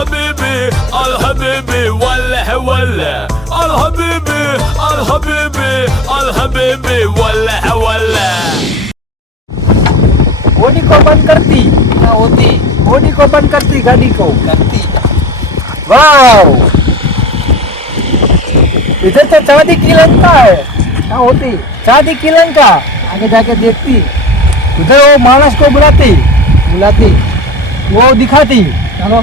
الحبيبي الحبيبي ولا ولا الحبيبي الحبيبي الحبيبي ولا ولا body को बंद करती हाँ होती बॉडी को बंद करती गाड़ी को करती वाओ इधर तो चांदी की लंका है क्या होती चांदी की लंका आगे जाके देखती उधर वो मानस को बुलाती बुलाती वो दिखाती चलो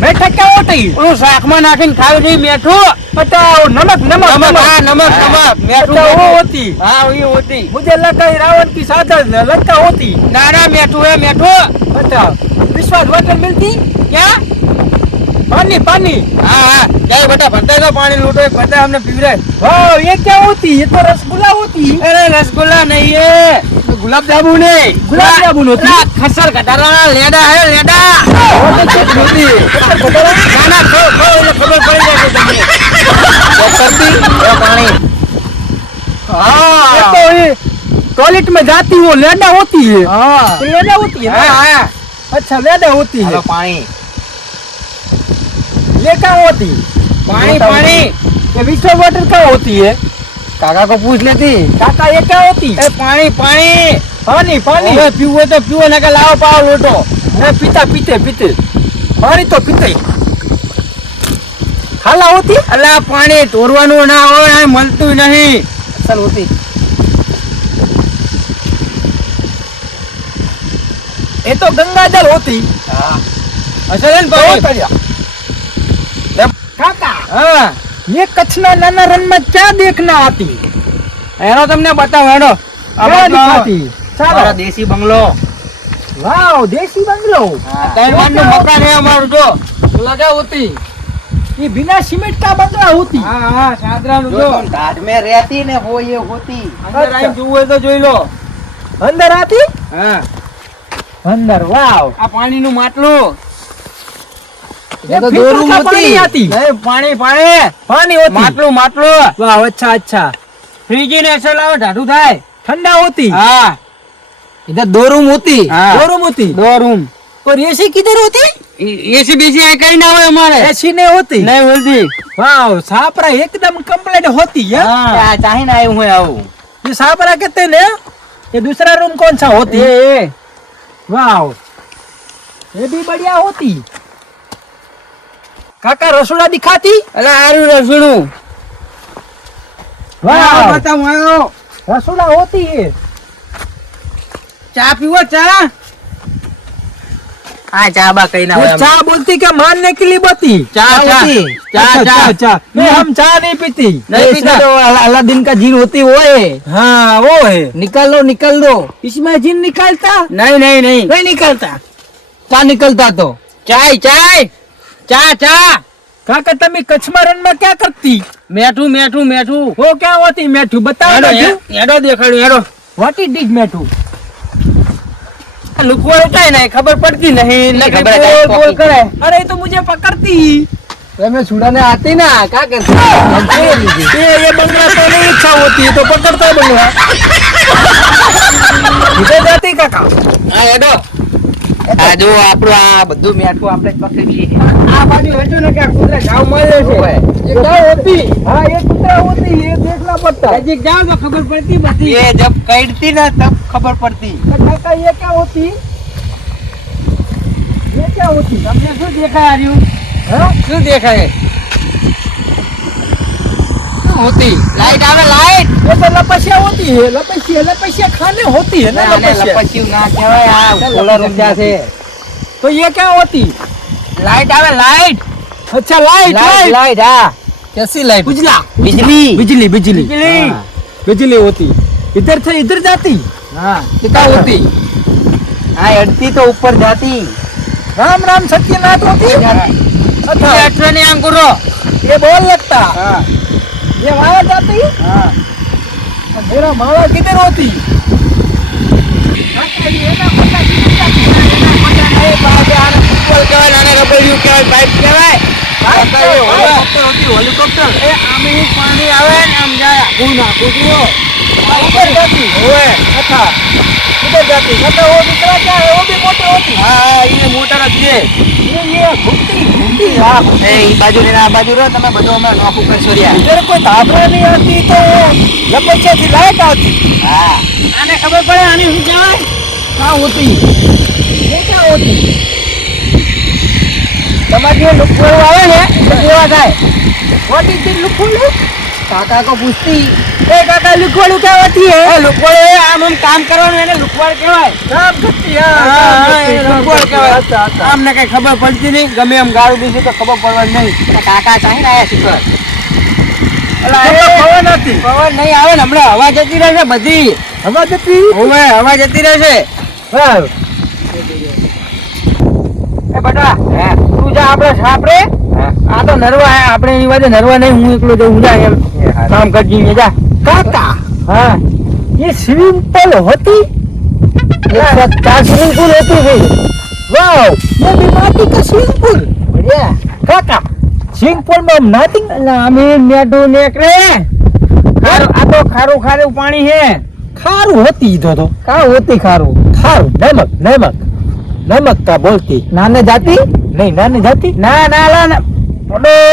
મેઠા કેવો થઈ હું શાકમાં નાખીને ખાવી નહીં મેઠું. પતાવ નમક નમક નમક હા નમક નમક. મેઠું ઓ હોતી. હા ઈ હોતી. મુજે લકાઈ રાવણ કી સાદર ન લકા હોતી. ના ના મેઠું હે મેઠું. બતાવ વિશ્વાસ હોટલ મિલતી? ક્યાં? પાણી પાણી હા હા. જાય બેટા ભરતા તો પાણી લૂટો ભરતા અમને પીવરાય. હો એ ક્યાં હોતી? એ તો રસગુલ્લા હોતી. અરે રસગુલ્લા નહીં એ. ગુલાબ જાંબુ નહીં ગુલાબ જાંબુન હોતી? પેલા ખસર કટારાના લેડા હે લેડા होती ના ના ખો ખો એટલે ખબર પડી જાય તમને કરતી એ પાણી ये तो ये टॉयलेट में जाती वो लेडा होती है હા ये लेडा होती है હા ना? હા अच्छा लेडा होती है હાલો પાણી ये क्या होती પાણી પાણી ये विश्व वाटर क्या होती है કાકા કો પૂછ લેતી. કાકા એ ક્યાં હતી? એ પાણી પાણી. પાણી પાણી હવે પીવું તો પીવો ને કે લાવો પાવ લોટો. ને પીતા પીતે પીતે. પાણી તો પીતે. ખાલા હોતી? અલા પાણી તોરવાનું ના હોય મળતું નહીં. અસલ હોતી. એ તો ગંગાજળ હોતી. હા. અસલ ને કર્યા હા ये कच्छना नाना रन में क्या देखना आती એનો તમને બતાવો હેડો આ क्या બતાવો. दिखाती અમારા चलो દેશી બંગલો वाओ देसी बंगलो ત્રણ માળનું મકાન હે અમારું જો लगा होती ये बिना सीमेंट का बंगला होती હા હા સાદરાનું જો घाट में रहती ने वो ये होती અંદર આવીને જોવું હોય તો જોઈ લો अंदर आती હા अंदर वाओ આ પાણીનું માટલું ये તો फिल्टर દોરું का નથી. पानी आती નહીં, પાણી પાણી पानी होती માટલું માટલું वाह अच्छा अच्छा ફ્રીજી ને એસલ આવે ઢાઢું થાય ठंडा होती હા इधर दो रूम होती હા दो रूम होती દો રૂમ और एसी किधर होती એસી બેસી આ કઈ ના હોય અમારે एसी नहीं होती નહીં બોલતી वाह सापरा एकदम कंप्लीट होती है હા क्या चाहे ना आए हुए आओ ये सापरा कहते हैं ना ये दूसरा रूम कौन सा होती એ है એ वाह ये भी बढ़िया होती काका रसोड़ा दिखाती અલા હારું રસોડું वाह બતાવું આવ્યો रसोड़ा होती है ચા પીવો ચા हाँ चाबा कहीं ना ये चाय बोलती क्या मारने के लिए बोती चा चा होती? चा अच्छा, चा चाय चाय नहीं हम चाय नहीं पीती नहीं इसमें पीता तो अला- अलादीन का जीन होती वो है हाँ वो है निकल लो निकल दो इसमें जिन निकालता નહીં નહીં નહીં नहीं निकलता क्या निकलता तो ચાય ચાય ચા ચા काका तमी कछमारन में क्या करती મેઠું મેઠું મેઠું वो क्या होती मैठू बताओ હેડો ना હે- હેડો દેખાડ્યું હેડો व्हाट इज डिज मैठू લુકવાનું કઈ નહીં ખબર પડતી નહીં नहीं નકરી खबर है, બોલ બોલ कॉपी। કરે अरे ये तो मुझे पकड़ती मैं छुड़ाने आती ना क्या करती ये ये बंगला तो नहीं इच्छा होती है तो पकड़ता है बंगला इधर जाती काका હા હેડો આ જો આપણું આ બધું મેઠું આપણે પકડી છે આ બાજુ હેઠું ને કે કૂતરા ગાવ મળે છે. એ ગાવ હોતી. હા એ કૂતરા હોતી એ દેખલા પડતા. હજી ગાવ તો ખબર પડતી બધી. એ જબ કઈડતી ને તબ ખબર પડતી. કાકા એ ક્યાં હોતી? એ ક્યાં હોતી? તમને શું દેખાય આર્યું? હા? શું દેખાય? होती। लाइट आवे लाइट वो तो लपसिया होती है लपसिया लपसिया खाने होती है ना लपसिया। ना कहवाय आ सोलर ऊर्जा से। तो ये क्या होती? लाइट आवे लाइट अच्छा लाइट लाइट लाइट हाँ। कैसी लाइट उजला। बिजली। बिजली बिजली। बिजली। हाँ। बिजली होती। इधर से इधर जाती? हाँ कितना होती। हाँ हटती तो ऊपर जाती। राम राम सत्यनाथ होती? हाँ। अच्छा। ये अठवा ने अंकुरो ये बोल लगता। हाँ। ये वहाँ जाती हाँ मेरा माला किधर होती ફૂટબોલ કહેવાય નાના રબડિયું કહેવાય પાઇપ કહેવાય હેલિકોપ્ટર એ આમે પાણી આવે ને આમ જાય. હું નાખું છું ઉપર જતી. હોય કથા ઉપર જતી. કથા ઓ દીકરા બી મોટર હતી. હા એ મોટર જ એ હા એ બાજુ ને બાજુ રહો તમે બધું અમે નોખ ઉપર જ્યારે કોઈ ધાબરા નહીં આવતી તો લપચ્યાથી લાયક આવતી. હા. આને ખબર પડે આની શું કહેવાય? કા તમારે જે આવે ને તો થાય? વોટ ઇઝ ધી કાકા કો પૂછતી. એ કાકા લુકવાડું ક્યાં હોતી આમ આમ કામ કરવાનું એને લુકવાડ કહેવાય. કામ કરતી લુકવાડ કહેવાય. આમને કઈ ખબર પડતી નહીં ગમે એમ ગાળું બીજું તો ખબર પડવાની નહીં. કાકા ચાહી ને આયા શીખર પવન હતી પવન નહીં આવે ને હમણાં હવા જતી રહેશે બધી. હવા જતી? હવે હવા જતી રહેશે. બરાબર એ બેટા. તું જા આ તો ખારું ખારું પાણી છે ખારું હતી કા હતી ખારું. ખારું નમક નમક. નમકતા બોલતી. નાને જાતી? નહીં નાને જાતી? ના ના લા ના.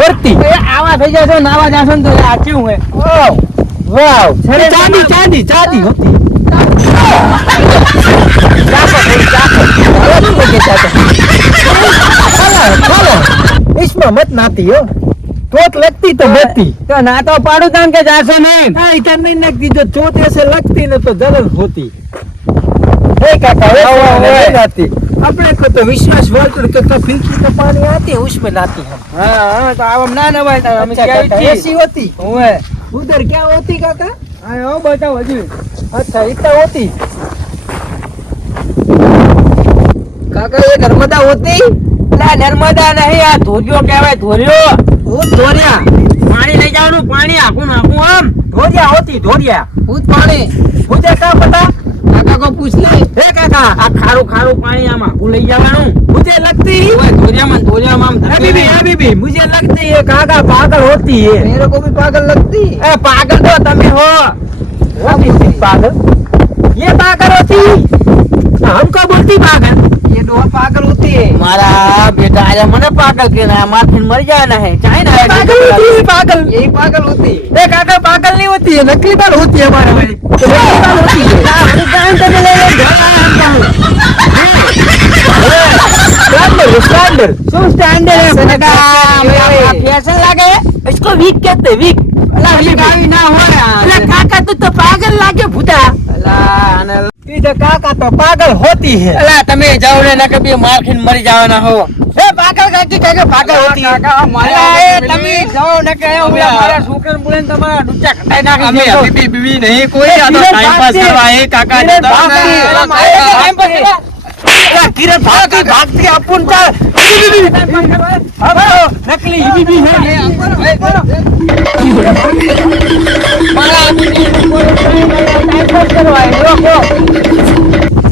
ફરતી આવા થઈ જશો નાવા જાશો ને તો સાચું હે વાવ વાવ. ચાંદી ચાંદી. ચાંદી હતી. મત નાતી હો. ચોત લગતી તો બેતી તો ના તો પાડું કારણ કે જાશો નહીં? ના ઇતર નહીં નાખતી. જો ચોત એસે લગતી ને તો જલન હોતી. હોય કાકા હોય આપણે તો વિશ્વાસ વર્તુળ કરતા ફિલ્કી તો પાણી આતી ઉસમે નાતી હા હા તો આમ ના નવાય અમે ક્યાં એસી હોતી? ઓએ ઉધર ક્યાં હોતી કાકા? હા હો બતાવ હજી. અચ્છા ઇતા હોતી. કાકા એ નર્મદા હોતી? ના નર્મદા નહીં આ ધોર્યો કહેવાય ધોર્યો. હું ધોર્યા. પાણી લઈ જવાનું પાણી આખું નાખું આમ. ધોર્યા હોતી ધોર્યા. ભૂત પાણી. ભૂતે કા પતા કાકા કો પૂછ લે हे काका આ ખારું ખારું પાણી આમ આખું લઈ જવાનું मुझे लगती ઓય ધોરિયામાં ને ધોરિયામાં આમ ધકેલે. अभी भी अभी भी मुझे लगती है काका पागल होती है मेरे को भी पागल लगती ए पागल तो તમે हो होती थी पागल ये पागल होती हमको बोलती पागल ये डोर पागल होती है। हमारा बेटा आया मैंने पागल कहना है हमारा फिर मर जाना है। चाहे ना पागल होती है पागल। यही पागल होती है। ए काका पागल नहीं होती है नकली बाल होती है हमारे भाई। हाँ। हाँ, हाँ, फ़ैशन लगे इसको वीक कहते वीक। ना हो रहा काका तू तो पागल लागे भूता। કે કાકા તો પાગલ હોતી હે. અલા તમે જાઓ ને નકે બે માર ખીન મરી જવાના હો. એ પાગલ કાકી કાકે પાગલ હોતી કાકા મારા તમે જાઓ ને કે હું મારા છોકરા બોલે તમારા ડુચા કટાઈ નાખી અમે અભી બીવી નહીં કોઈ આ તો ટાઈમ પાસ કરવા એ કાકા. ટાઈમ પાસ કિરણ ભાગતી ભાગતી આપું ચાલ નકલી ઈબીબી હે મારા ટાઈમ પાસ કરવા આવ્યો